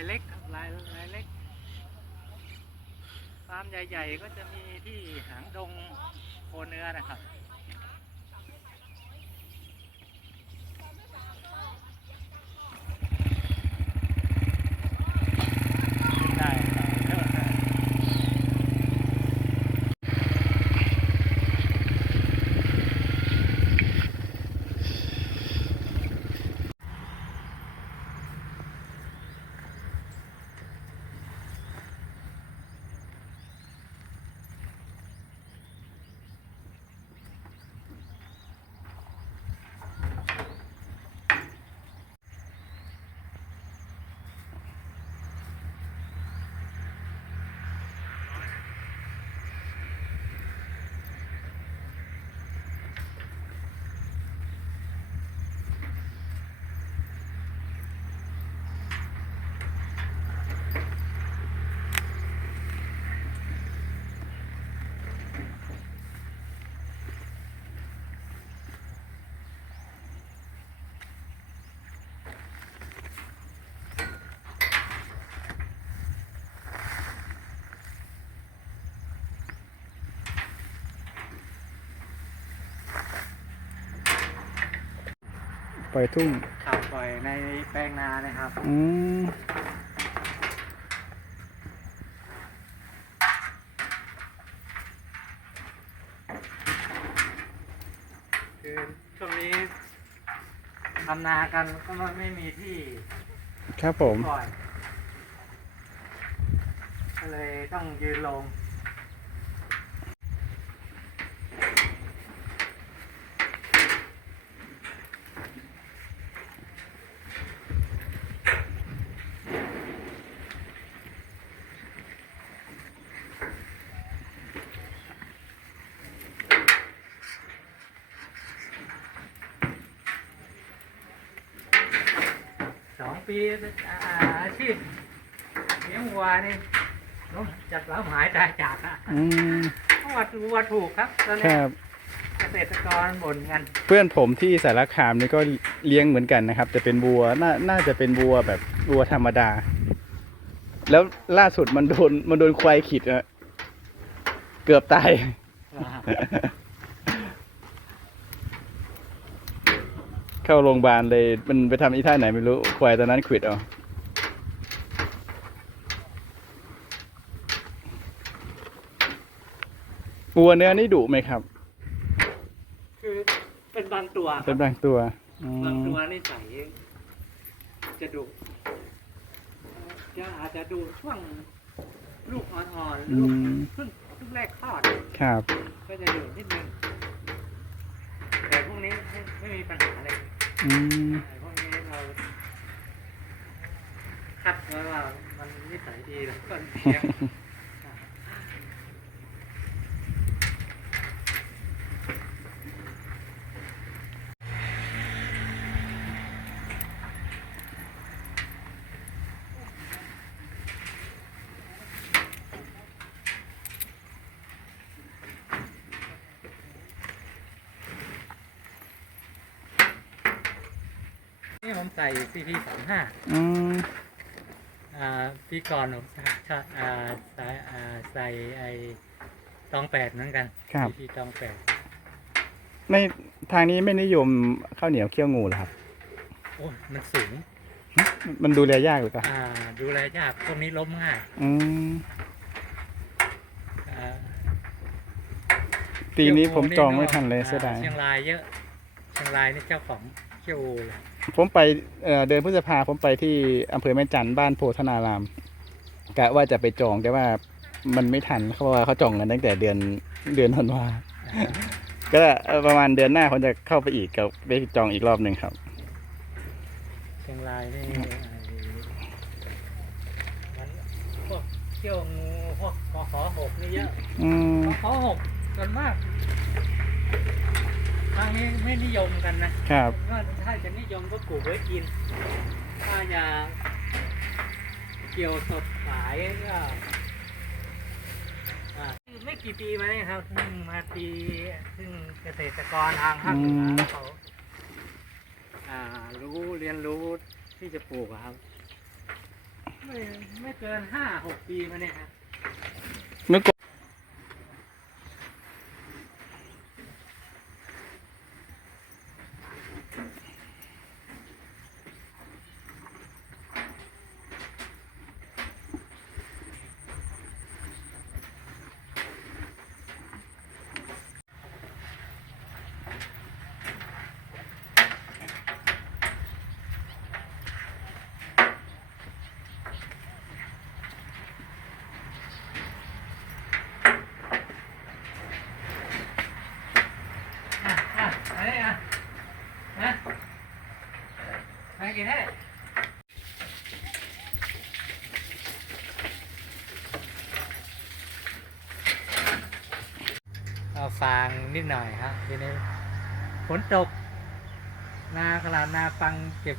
ลายเล็กครับลายลายเล็กฟาร์มใหญ่ ๆ ก็จะมีที่หางดงโคเนื้อนะครับ ได้ครับ ปล่อยทุ่งข่าวปล่อยในแปลงนานะครับอืมคือช่วงนี้ทำนากันก็ไม่มีที่ครับผม ปล่อยก็เลยต้องยืนลง ปีอ่าอาชีพเลี้ยงวัวนี่โอ้จัดแล้วหายตายจากอะอืมเพราะว่าวัวถูกครับตอนคนี้รับ เกษตรกรบ่นกันเพื่อนผมที่สารคามนี่ก็เลี้ยงเหมือนกันนะครับ แต่เป็นวัวน่าน่าจะเป็นวัวแบบวัวธรรมดา แล้วล่าสุดมันโดนมันโดนควายขิดอะเกือบตาย เข้าโรงพยาบาลเลย มันไปทำอีท่าไหนไม่รู้ ควายตอนนั้นขวิดเอาวัวเนื้อนี่ดุไหมครับ คือเป็นบางตัวคเป็รันบ บางตัวอืมบางตัวนี่ใส่จะดุจะอาจจะดูช่วงลูกอ่อนๆ ลูกเพิ่งเพิ่งแรกคลอด ครับ ก็จะดุนิดนึงแต่พวกนี้ไม่ไม่มีปัญหาเลย อืมพวกนี้เราคัดไว้ว่ามันนิสัยดีแล้วก็เลี้ยง นี่ผมใส่ CP สามห้าอืมอ่าพี่ก่อนผมใส่ชอบอ่าใส่อ่าใส่ไอตองแปดเหมือนกันครับ CP ตองแปดไม่ทางนี้ไม่นิยมข้าวเหนียวเคี่ยวงูเหรอครับโอ้ยมันสูงมันดูแลยากหรือเปล่าอ่า ดูแลยากพวกนี้ล้มง่ายอืมอ่าปีนี้ผมจองไม่เขี้ยวงูทันเลยอ่าเสียดาย เชียงรายเยอะ เชียงรายนี่เจ้าของเขี้ยวงูเลย ผมไปเอ่อเดือนพฤษภาผมไปที่อำเภอแม่จันทร์บ้านโพธนารามกะว่าจะไปจองแต่ว่ามันไม่ทันเพราะว่าเขาจองกันตั้งแต่เดือนเดือนธันวาอ่าก็เอ่อประมาณเดือนหน้าผมจะเข้าไปอีกกับไปจองอีกรอบหนึ่งครับเชียงรายนี่ไอ้มันพวกเขี้ยวงูพวกกอขอหกนี่เยอะอืมกอขอหกส่วนมาก ทางนี้ไม่นิยมกันนะครับ ว่าถ้าจะนิยมก็ปลูกไว้กิน ถ้าจะเกี่ยวสดขายก็อ่าไม่กี่ปีมาเนี่ยครับเพิ่งมาปีซึ่งเกษตรกรทางภาคเหนือเขาอ่ารู้เรียนรู้ที่จะปลูกอะครับ ไม่ไม่เกินห้าหกปีมาเนี่ยฮะเมื่อก่อน อะอะอันนี้อะนะไป กินให้เอาฟางนิดหน่อยครับทีนี้ฝนตก นาขลาดนาฟังเก็บ